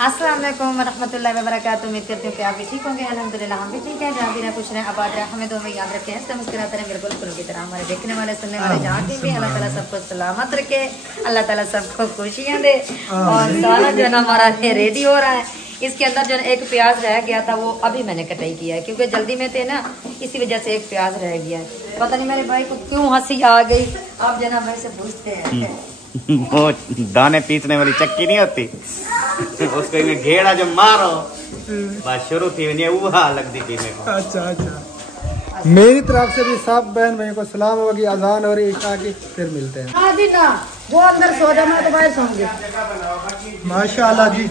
अस्सलाम वालेकुम रहमतुल्लाहि व बरकातुहू। उम्मीद करती हूँ कि आप भी ठीक होंगे। अल्हम्दुलिल्लाह हम भी ठीक हैं। जहाँ भी ना खुश रहें, आबाद रहें, हमें दुआ में याद रखें, हंसते मुस्कुराते रहें, बिल्कुल फूलों की तरह। हमारे देखने वाले सुनने वाले जहाँ भी अल्लाह ताला सबको सलामत रखे, अल्लाह ताला सबको खुशियाँ दे। और सारा जो है ना हमारा रेडी हो रहा है। इसके अंदर जो एक प्याज रह गया था, वो अभी मैंने कटाई किया है क्योंकि जल्दी में थे ना, इसी वजह से एक प्याज रह गया है। पता नहीं मेरे भाई को क्यों हंसी आ गई। आप जना भाई से पूछते हैं वो दाने पीसने वाली चक्की नहीं होती उसको घेरा जो मारो बस शुरू थी वो लगती थी मेरे को। अच्छा अच्छा, मेरी तरफ से भी सब बहन भाई को सलाम होगी। अजान और ईशा की फिर मिलते हैं। वो अंदर सो जाना तो बाहर सोंगे। माशाल्लाह जी,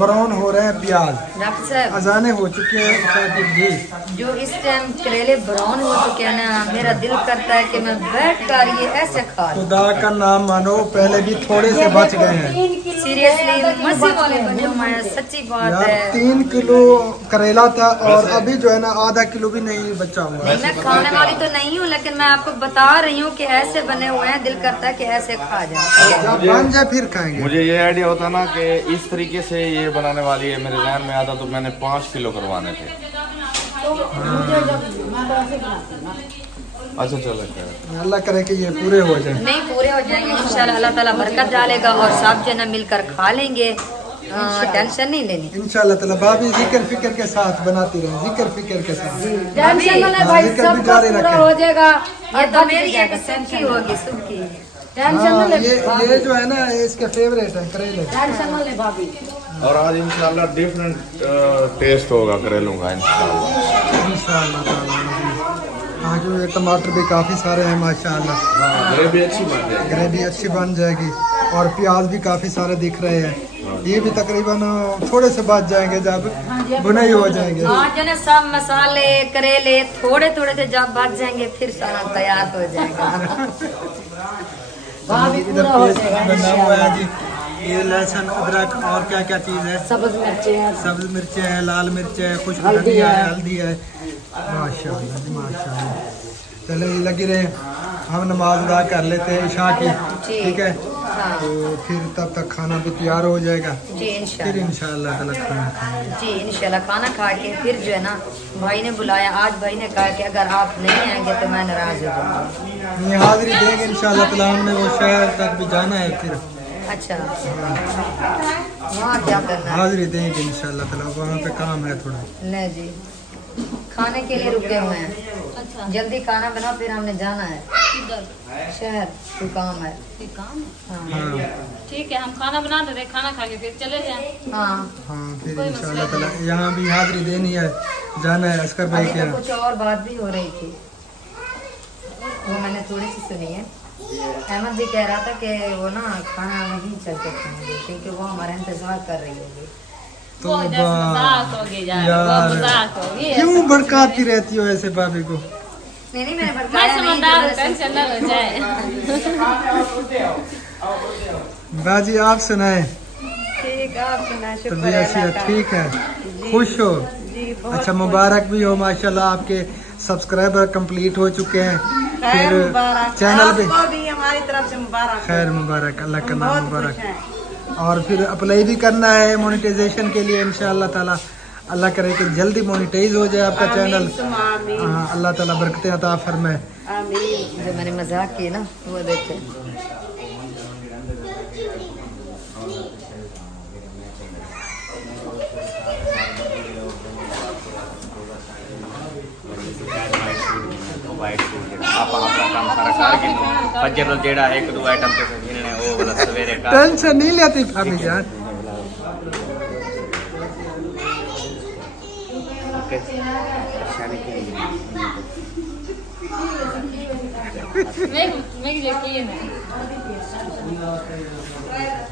ब्राउन हो रहे हैं प्याज, डॉक्टर साहब अजाने हो चुके हैं जी। जो इस टाइम करेले ब्राउन हो चुके हैं ना, मेरा दिल करता है कि मैं बैठ कर ये ऐसे खा लूं। खुदा का नाम मानो, पहले भी थोड़े से बच गए हैं। सीरियसली मजे वाले बने हुए हैं, सच्ची बात है। 3 किलो करेला था और अभी जो है ना आधा किलो भी नहीं बचा हुआ। मैं खाने वाली तो नहीं हूँ, लेकिन मैं आपको बता रही हूँ कि ऐसे बने हुए हैं, दिल करता है कि ऐसे खा जाए। जब बन जाए फिर खाएंगे। मुझे ये आइडिया होता ना कि इस तरीके से ये बनाने वाली है, मेरे ध्यान में आता तो मैंने 5 किलो करवाने थे। अच्छा चलो, अल्लाह करे कि ये पूरे हो जाए। नहीं पूरे हो जाएंगे इंशाल्लाह, अल्लाह ताला बरकत डालेगा और सब जना मिलकर खा लेंगे। टेंशन नहीं लेनी इंशाल्लाह ताला। भाभी जिक्र फिक्र के साथ बनाती रहे, जिक्र फिक्र के साथ। टेंशन भाई सब जारी रखें। हो जाएगा। ये तो मेरी एक सबकी होगी, सबकी टेंशन न ले। ये जो है ना इसके फेवरेट है करेले। टेंशन न ले भाभी। और आज इंशाल्लाह डिफरेंट टेस्ट होगा करेलों का इंशाल्लाह ताला। आज ये टमाटर भी काफी सारे हैं माशाल्लाह। ग्रेवी अच्छी बन जाएगी, ग्रेवी अच्छी बन जाएगी और प्याज भी काफी सारे दिख रहे हैं। ये भी तकरीबन थोड़े से बच जाएंगे जब बुनाई हो जाएंगे। हाँ जो सब मसाले करेले थोड़े थोड़े से जब बच जाएंगे फिर सारा तैयार हो जाएगा। इधर बना हुआ है जी, ये लहसुन अदरक और क्या क्या चीज है। सब्ज मिर्चे हैं, सब्ज मिर्चे है, लाल मिर्चे है, खुशबू धनिया है, हल्दी है। माशाल्लाह जी माशाल्लाह। चले लगी रहे, हम नमाज अदा कर लेते हैं ईशा की, ठीक है। तो फिर तब तक खाना भी तैयार हो जाएगा जी इंशाल्लाह। फिर इंशाल्लाह खाना खाएंगे जी इंशाल्लाह। खाना खा के फिर जो है ना भाई ने बुलाया, आज भाई ने कहा कि अगर आप नहीं आएंगे तो मैं नाराज हो जाऊंगा। ये हाजिरी देंगे इंशाल्लाह ताला। हमने वो शहर तक भी जाना है फिर। अच्छा वहाँ क्या करना है? हाजिरी देंगे इंशाल्लाह ताला, वहाँ पे काम है थोड़ा। नहीं जी, खाने के लिए रुके हुए हैं। अच्छा जल्दी खाना बनाओ, फिर हमने जाना है शहर, कोई काम है। हाँ ठीक है, हम खाना बना रहे, खाना खा के फिर चले जाएं। हाँ फिर इंशाल्लाह ताला यहाँ भी हाजिरी देनी है, जाना है अस्कर भाई के यहाँ। कुछ और बात भी हो रही थी, वो मैंने थोड़ी सी सुनी है। अहमद भी कह रहा था कि वो ना खाना नहीं चल के खाएंगे क्योंकि वो हमारा इंतजार कर रही होगी। तो यार क्यों भड़काती रहती हो ऐसे भाभी को? नहीं मैंने भड़काया नहीं। बाजी आप सुनाए। ठीक आप सुनाए। तबीयत ठीक है, खुश हो? अच्छा मुबारक भी हो माशाल्लाह, आपके सब्सक्राइबर कंप्लीट हो चुके हैं। फिर चैनल पे हमारी तरफ से मुबारक, खैर मुबारक, अल्लाह का नाम मुबारक। और फिर अप्लाई भी करना है मोनेटाइजेशन के लिए इंशाल्लाह ताला। अल्लाह करे कि जल्दी मोनेटाइज हो जाए आपका चैनल। अल्लाह ताला बरकतें अता फरमाए। जो मैंने मजाक की ना वो देखे। टेंशन नहीं लेती भाभी जान।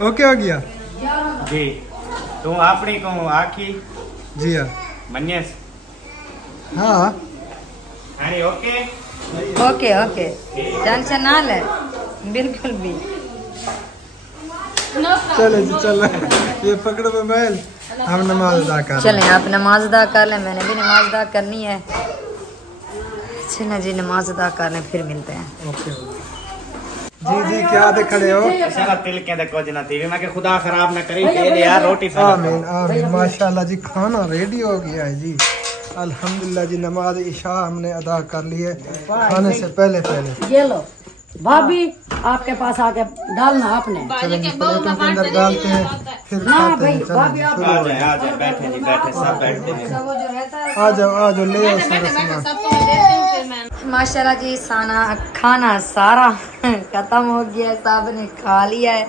ओके हो गया जी। तू अपनी को आखी जी हाँ मन्यस हाँ अरे ओके ओके ओके टेंशन ना ले बिल्कुल भी। चले जी चल ये पकड़ो मोबाइल हम नमाज अदा कर चलें आप नमाज अदा कर लें, मैंने भी नमाज अदा करनी है। चलें जी नमाज अदा कर लें फिर मिलते हैं। ओके जी जी क्या दे खड़े हो? सारा तिल के देखो जना थी मैं कि खुदा खराब ना करे पहले यार रोटी आमीन आमीन माशाल्लाह जी खाना रेडी हो गया है जी अल्हम्दुलिल्लाह जी। नमाज इशा हमने अदा कर ली है खाने से पहले। ये लो भाभी आपके पास आके डालना आपने। चलेंगे प्लेटों के अंदर डालते हैं फिर खाते हैं। भाभी आप आ जाए बैठे जी बैठे सब बैठते हैं। आ जाओ ले आओ सारा सामान। माशाल्लाह जी खाना सारा खत्म हो गया, सब ने खा लिया है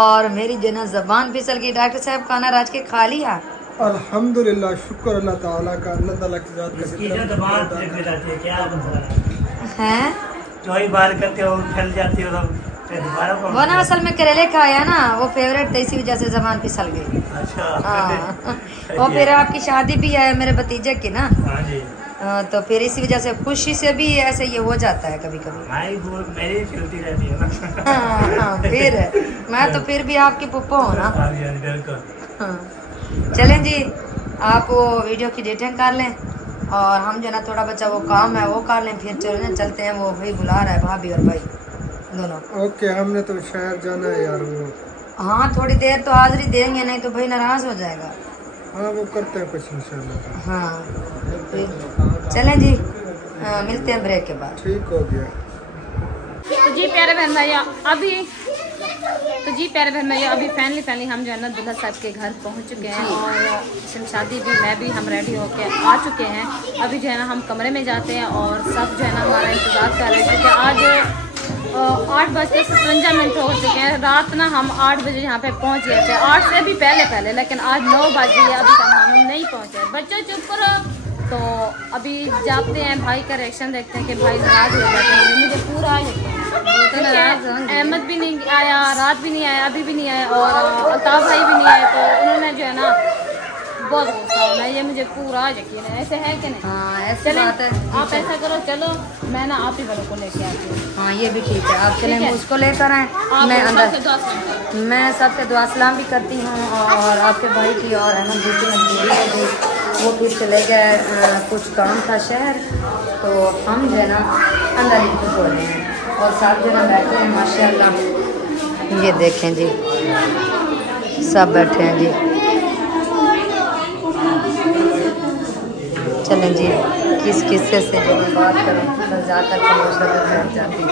और मेरी जो ना जबान फिसल गई। डॉक्टर साहब खाना राज के खा लिया? अल्हम्दुलिल्लाह शुक्र अल्लाह ताला का, अल्लाह ताला की जात का हैं जो ही बार करते हो फैल जाती हो वो ना असल में करेले खाया ना वो फेवरेट था, इसी वजह से जबान फिसल गई। अच्छा हाँ वो फिर आपकी शादी भी है मेरे भतीजे की ना, हाँ जी तो फिर इसी वजह से खुशी से भी ऐसे ये हो जाता है कभी कभी। मेरी चलती रहती है ना। हाँ फिर मैं तो फिर भी आपकी पुप्पो हूँ ना। हाँ जी बिल्कुल। हाँ चलें जी आप वो वीडियो की एडिटिंग कर लें और हम जो ना थोड़ा बच्चा वो काम है वो कर लें, फिर चलते हैं। वो भाई बुला रहा है भाभी और भाई दोनों। ओके हमने तो शहर जाना है यार वो। हाँ थोड़ी देर तो हाजिरी देंगे, नहीं तो भाई नाराज हो जाएगा। हाँ वो करते हैं कुछ इंशाल्लाह। हाँ फिर चलें जी मिलते हैं ब्रेक के बाद। ठीक हो गया। तो जी प्यारे बहन भैया अभी फाइनली हम जो है ना दुल्हा साहब के घर पहुंच चुके हैं और शमशादी भी मैं भी हम रेडी होके आ चुके हैं। अभी जो है ना हम कमरे में जाते हैं और सब जो है ना हमारा इंतज़ार कर रहे हैं क्योंकि आज 8:57 हो चुके हैं। रात ना हम 8 बजे यहाँ पे पहुँच गए थे, 8 से भी पहले, लेकिन आज 9 बज गए अभी तक हम नहीं पहुँचे। बच्चों चुप करो। तो अभी जाते हैं भाई का रिएक्शन देखते हैं कि भाई नाराज हो जाते हैं। मुझे पूरा अहमद भी नहीं आया, रात भी नहीं आया, अभी भी नहीं आया और अल्ताफ भाई भी नहीं आए, तो उन्होंने जो है ना बहुत गुस्सा होना है, ये मुझे पूरा यकीन है। ऐसे है कि नहीं? हाँ ऐसे बात है। आप ऐसा करो, चलो मैं ना आप ही वालों को लेके आती हूँ। हाँ ये भी ठीक है, आप चलें उसको लेकर आए। मैं अंदर मैं सबसे दुआ सलाम भी करती हूँ और आपके भाई की और अहमद जी की मजबूरी हो गई, वो फिर चले गए कुछ काम था शहर, तो हम जो है ना अंदर ही खुश हो रहे हैं और सब जो है बैठे हैं माशाल्लाह। ये देखें जी सब बैठे हैं जी। चलें जी किस किस्से से जो मैं बात करूँ बस ज़्यादा बैठ जाती हूँ।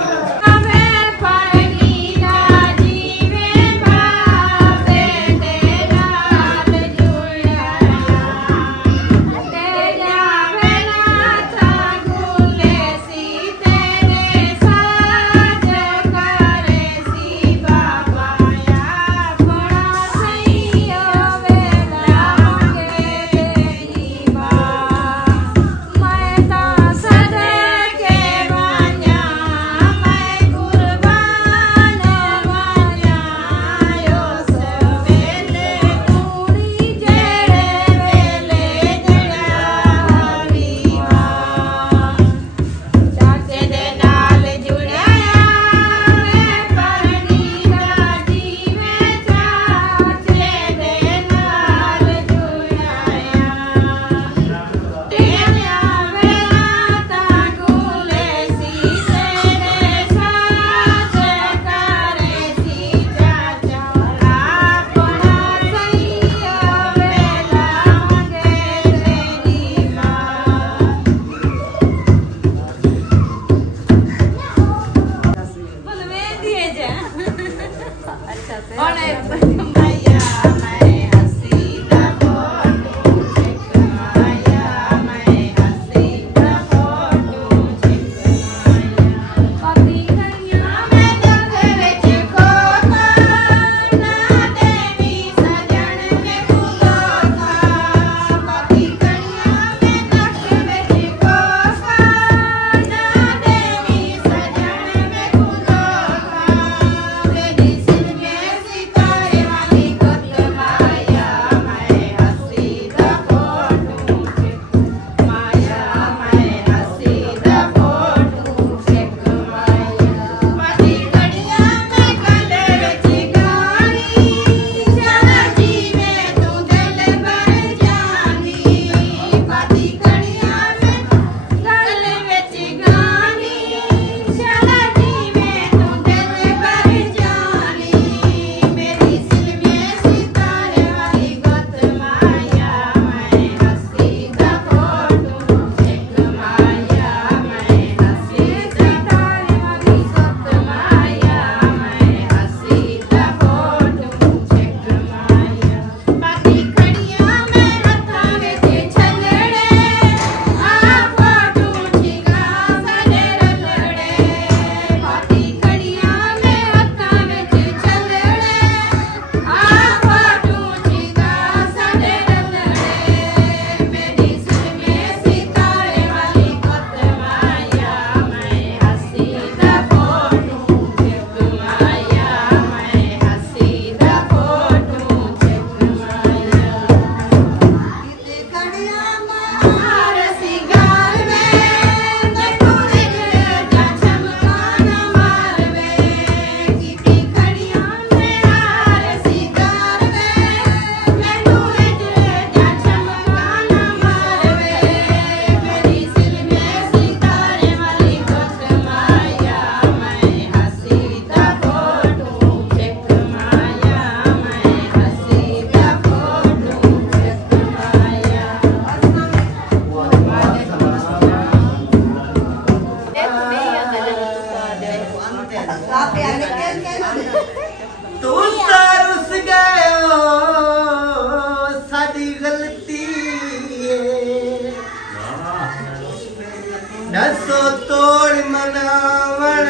दसो तोड़ मनावण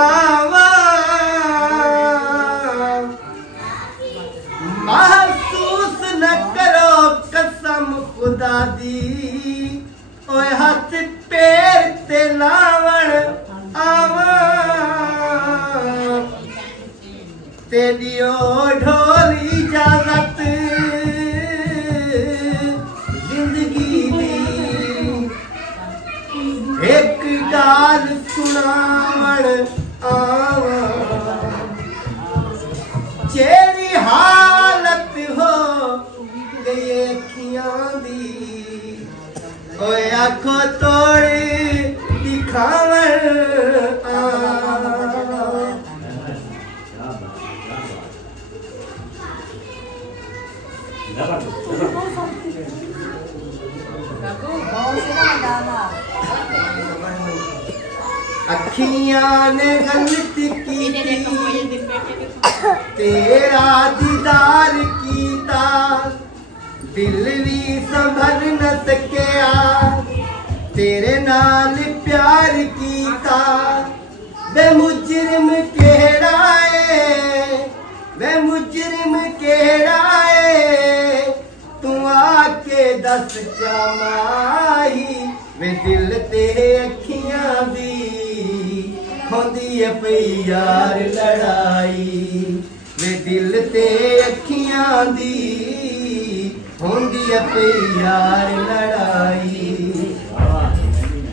आवा महसूस न करो कसम खुदा दी ओए हाथ पैर ते लावण आवा तेरी ओ ढोल इजाजत जिंदगी दी एक गाल सुनावण आवा जेरी हालत हो गई अखियां दी ओए आखो तोड़ दिखावण आवा अखियां ने गलती की तेरा दीदार कीता दिल भी संभल न सकिया तेरे नाल प्यार कीता वे मुजरिम केड़ा है वे मुजरिम केड़ा है तू आके दस चमाही वे दिल ते अखियां दी होंदी है पई यार लड़ाई वे दिल ते अखियां दी होंदी है पई यार लड़ाई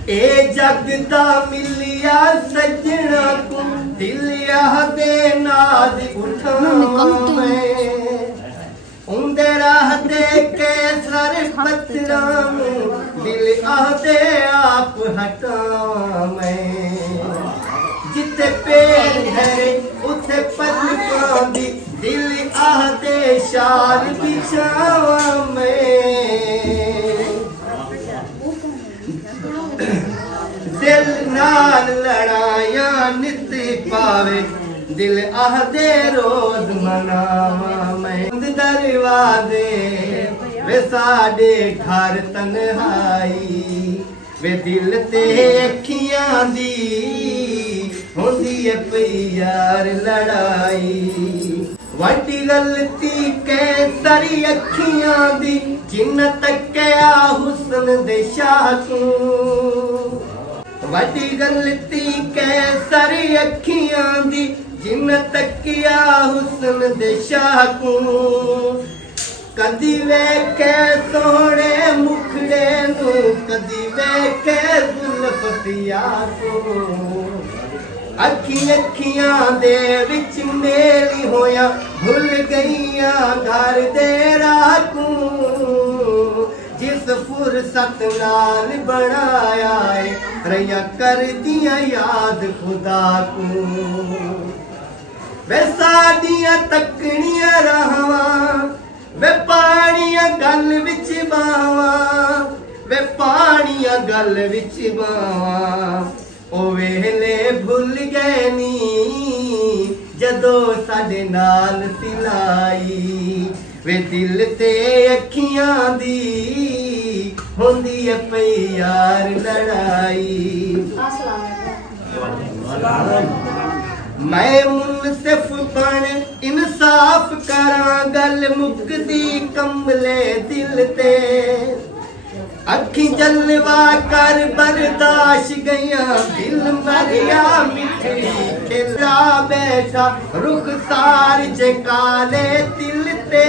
ए जगदा मिलिया सजना को दिलिया दे नाज उठावां मैं उंदे राह दे के सर पत्थरां दिल आदे आप हटावां मैं जिते पेड़ धरे उते पलकां दी दिल आदे शाल बिछावां मैं दिल नाल लड़ाया नित पावे दिल आहदे रोज मनावा मैं दरवाजे वे साडे घर तन्हाई वे दिल ते अखियां दी होंदी है पई यार लड़ाई वड्डी गलती के सारी अखियां दी जिन तक्या हुस्न दे शाह तू वड्डी गलती के सारी अखियां दी जिन तकिया हुस्न दे शाह को कदी वेखे सोहणे मुखड़े नू कदी वेखे जुल्फिया को अखियां दे विच मेली होया भुल गईया घर दे राह को जिस फुर्सत नाल बनाया है रैया कर दिया याद खुदा को वे साडियां तकनियां रहवां वे पानियां गल विच बावां वे पानियां गल विच बावां ओ वेले भुल गए नी जदों साडे नाल सिलाई वे दिल ते अखियां दी होंदी है पई यार लड़ाई मैं मुनसिफ बन इंसाफ करा गल मुकदी कमले दिल ते अखी जलवा कर बर्दाश्त गया दिल मरिया मिठड़ी खिला बैठा रुख सार काले दिल ते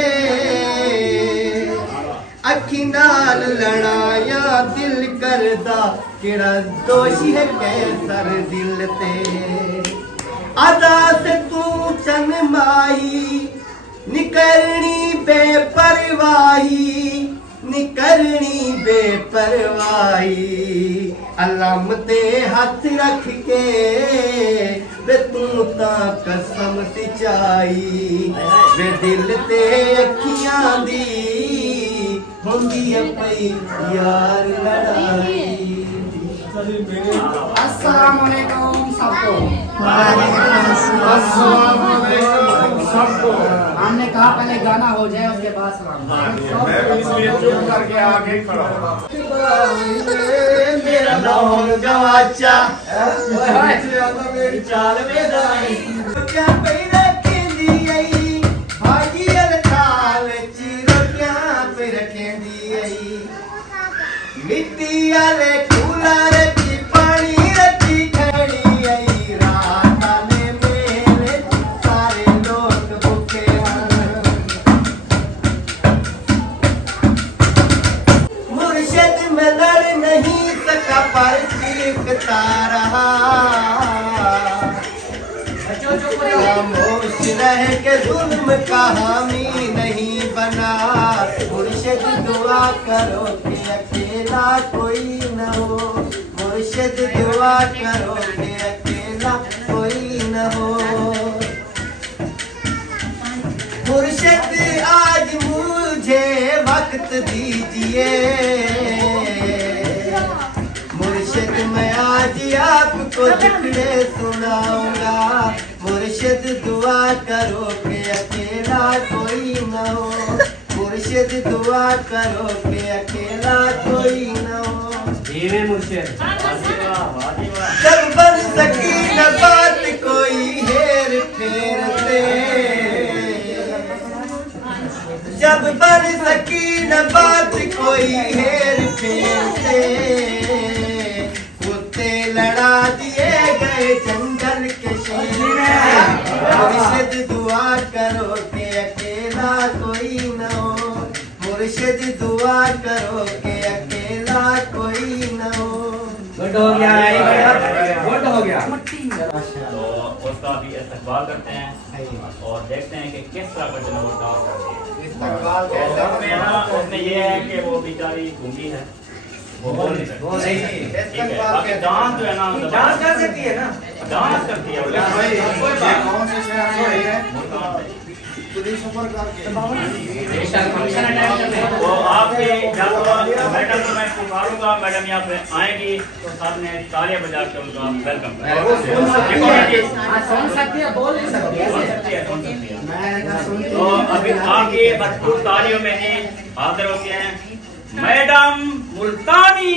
अखी नाल लड़ाया दिल करदा केड़ा दोषी है कैसर दिल ते अदा से तू चन माही निकरनी बेपरवाही निकरनी बेपरवाही अलम ते हाथ रख के वे तू ता कसम सिचाई वे दिल ते अखियां दी होंदी है पई यार लड़ाई। अस्सलाम वालेकुम सबको। हमने कहा पहले गाना हो जाए उसके बाद सलाम। मैं इसलिए चुप करके आगे खड़ा हूँ। लाहौर गवाचा चाल में दाई क्या पैदा केंदी आई भाजी अलताल चिरोटियां पे रखेंदी आई मिट्टी आले कूलर की पानी रखी खड़ी आई रात आले मेले सारे लोग भूखे मुर्शिद में लड़ नहीं सका पर चीखता रहा खामोश रह के जुल्म का हामी नहीं बना मुर्शिद दुआ करो कि अकेला कोई न हो मुर्शिद दुआ करो कि अकेला कोई न हो मुर्शिद आज मुझे वक्त दीजिए मुर्शिद मैं आज आपको जिक्रे सुनाऊंगा मुर्शिद दुआ करो कि अकेला कोई न हो मुर्शिद दुआ करो कि अकेला कोई न हो धीरे मुर्शिद जब बन सकी न बात कोई हेर फेर से जब बन सकी न बात कोई हेर फेर से कुत्ते लड़ा दिए गए जंगल के शेर मुर्शिद दुआ करो कि अकेला कोई न हो मुर्शिद दुआ करो कि अकेला कोई न हो गुड हो गया गुड हो गया तो उसका भी इस्तकबाल करते हैं और देखते हैं कि किस तरह का जो वो डांस करती है उसमें ये है कि वो बेचारी गूंगी है वो बोल नहीं सकती बाकी डांस जो है ना डांस कर सकती है ना डांस करती है कौन से शहर में है तो आपके जब मैडम को मैं पुकारूंगा मैडम यहाँ पे आएंगी तो सामने तालियां बजा के उनका वेलकम सुन सकती है बोल नहीं सकती है तो अभी आपकी भरपूर तालियों में ही हाजिर होते हैं मैडम मुल्तानी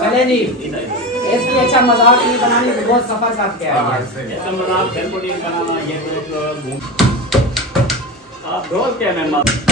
चले जी इसकी अच्छा मजाक नहीं बनानी बहुत सफर करके ऐसा मजाक बिल्कुल नहीं बनाना ये तो आप दोस्त क्या मेहमान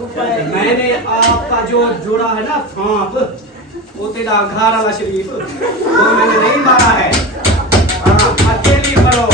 मैंने आपका जो जोड़ा है ना सांप, वो तेरा घर वाला शरीफ, वो मैंने नहीं मारा है। हाँ, अकेली करो।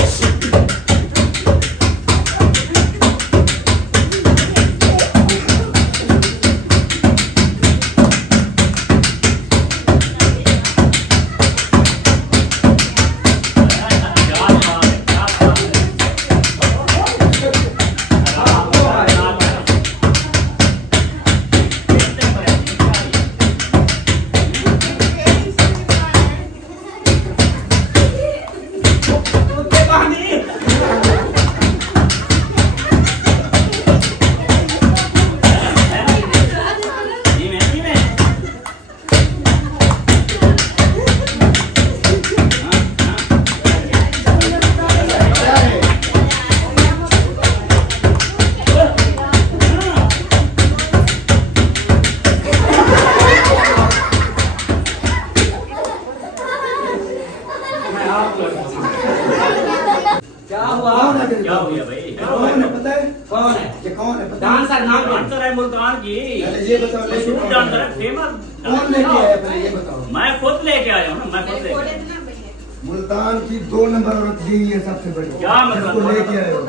क्या हो गया भाई? कौन है पता है? कौन है? ये कौन है? डांसर नाम क्या? डांसर है मुल्तान की। ये बताओ लेके मशहूर डांसर है, फेमस। कौन लेके आया पहले ये बताओ। मैं खुद लेके आया हूँ ना, मैं खुद लेके आया हूँ। मुल्तान की 2 नंबर औरत दी है सबसे बड़ी। क्या मतलब? उसको लेके आए हो।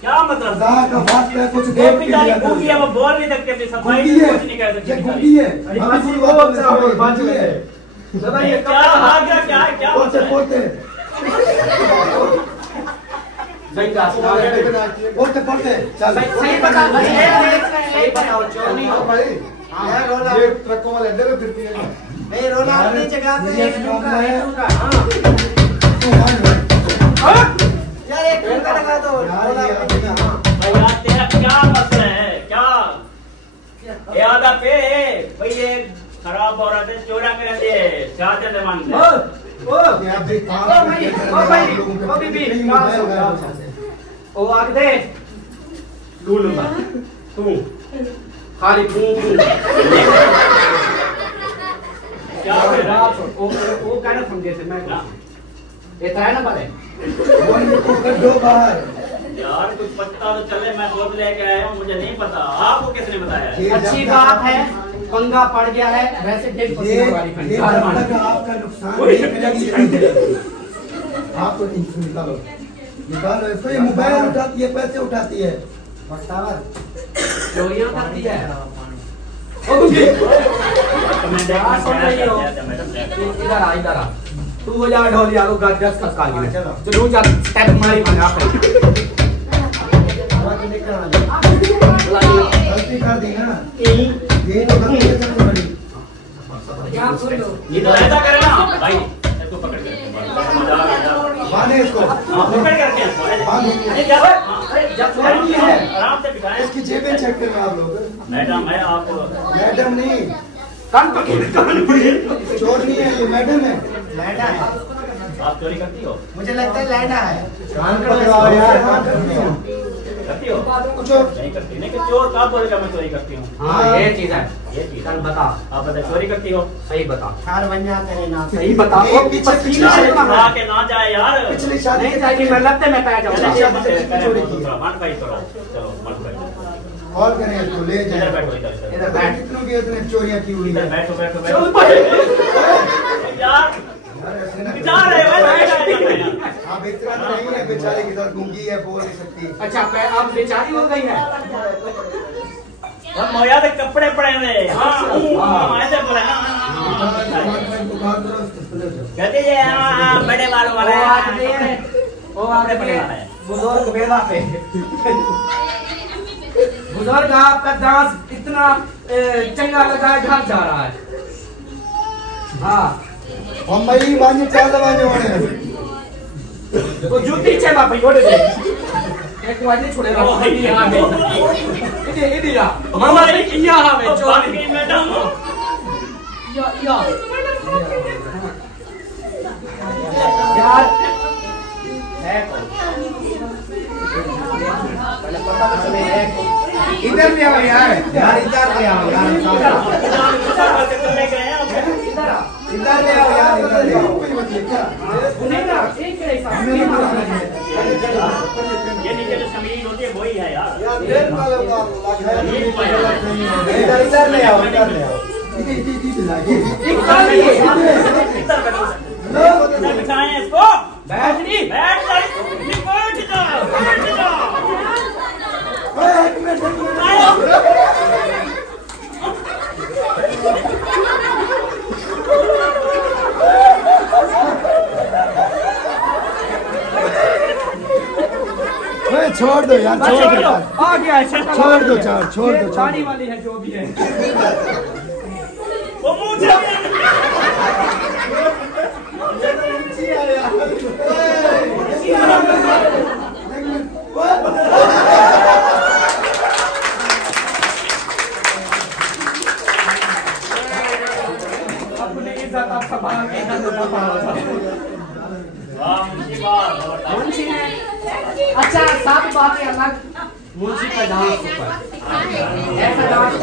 क्या मतलब? खुदा का वास्ता है कुछ वो देख के बेचारी लिया गूंगी है, करो। वो बोल नहीं सकती अपनी सफाई गूंगी है, कुछ नहीं कह सकती ये बेचारी। गूंगी है। बाजी वो बाजी है। दादा ये क्या आ गया? क्या है? क्या पोते मतलब है? पोते सही कहा। पोते पोते चल सही बताओ, सही बताओ, चोर नहीं हो भाई। यार रोना ये ट्रकों वाले अंदर फिरती है। नहीं रोना अपनी जगह पे एक टूका है। यार एक टूका लगा दो रोना अपनी जगह। भैया तेरा क्या मसला है? क्या ये आधा पे भाई, ये खराब औरत है, चोरा कर दे, चादर ले मांग दे। ओ आग दे तू लूंगा तू खाली क्या कर रहा है? वो कहना समझे से मैं ये तरह ना बने दो बाहर यार कुछ पता तो चले, मैं खुद लेके आया हूँ, मुझे नहीं पता। आपको किसने बताया? अच्छी बात है, पंगा पड़ गया है। वैसे डेढ़ आपका नुकसान आपको निकालो निकालो इसको। ये मोबाइल उठाती है, पैसे उठाती है, चोरियां करती है। इधर आ इधर आ, तू हो जा ढोलिया को गद्दस खस का गया। चलो जा स्टेप मारी बना कर गलती कर दी ना, ये तो गलती है सबसे बड़ी। ये तो ऐसा करे ना भाई, इसको पकड़ के बांधे इसको, पकड़ करके बांधे। आराम से बिठाएं। इसकी जेबें चेक करना आप लोग। मैडम है आप? मैडम नहीं, कान पकड़ चोर नहीं है ये, मैडम है। लैंडा है, आप चोरी करती हो? मुझे लगता है लैंडा है। कान पकड़ाओ यार, कान पकड़ाओ। करती हो? कुछ नहीं करती। नहीं कि चोर कब बोलेगा मैं चोरी करती हूँ? हाँ ये चीज है। ये चीज चल बता, आप बता, चोरी करती हो? सही बता, हार बन जा तेरे नाम। सही बता। ये पीछे पिछले शादी में आ के ना जाए यार। पिछली शादी नहीं जाएगी, मैं लगते मैं पै जाऊंगा। मत भाई करो, चलो मत भाई कॉल करें इसको, ले इधर जाए। बैठो, इधर इधर बैठ। कितनों की इतने चोरियां की हुई इधर है। बैठो बैठो चल बैठो यार, ऐसे ना जा रहे हो आप इतना तो नहीं है, बेचारे की तरह गूंगी है, बोल नहीं सकती। अच्छा अब बेचारी हो गई है। हम मोया के कपड़े पड़े हुए। हां ऐसे बोले ना, कहते ये बड़े बालों वाला है, वो आगे पड़े वाला है। बुजुर्ग बेला पे बुजुर्ग आपका डांस इतना चंगा लगा है, घर जा रहा है। हाँ हम भाई बाजी चाल दबाने वाले हैं। वो जूती चला भाई ओड़े दे एक वाली छोड़े ना भाई। यहां में इधर या मामा यहां में चोर मैडम या यार है कौन? पहले पता तो चले है इधर भी आओ यार, यार इधर भी आओ यार। ले गए हैं। इधर आ इधर ले आओ यार, इधर ले आओ। ये नीचे जो शमीर होती है वही है यार। इधर ले आओ, इधर ले आओ। इधर बिठाएं इसको। बैठ नहीं, बैठ जाओ। छोड़ दो यार, छोड़ दो, आ गया है, छोड़ दो, छोड़ दो, गाड़ी वाली है जो भी है। वो मुंह अपनी इज्जत आप संभाल के मुंशी है। अच्छा, सब बातें अलग, मुंशी का डांस ऊपर, ऐसा डांस